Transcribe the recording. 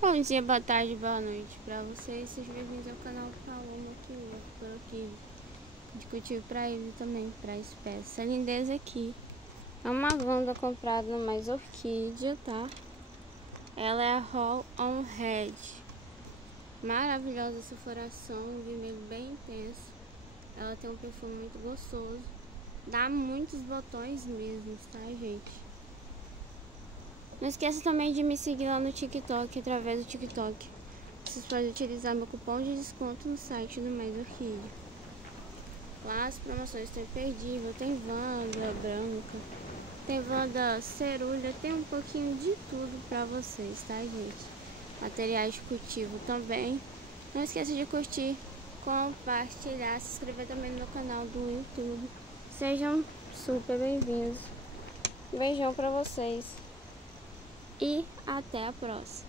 Bom dia, boa tarde, boa noite pra vocês. Sejam bem-vindos ao canal Paloma aqui. Eu tô aqui de cultivo pra ele também, pra espécie. Essa lindeza aqui é uma gôndola comprada no Mais Orquídea, tá? Ela é a Roll on Red. Maravilhosa essa floração, um vermelho bem intenso. Ela tem um perfume muito gostoso. Dá muitos botões mesmo, tá, gente? Não esqueça também de me seguir lá no TikTok, através do TikTok. Vocês podem utilizar meu cupom de desconto no site do Mais Orquídea. Lá as promoções estão imperdíveis, tem Wanda branca, tem Wanda cerulha, tem um pouquinho de tudo pra vocês, tá, gente? Materiais de cultivo também. Não esqueça de curtir, compartilhar, se inscrever também no meu canal do YouTube. Sejam super bem-vindos. Beijão pra vocês. E até a próxima.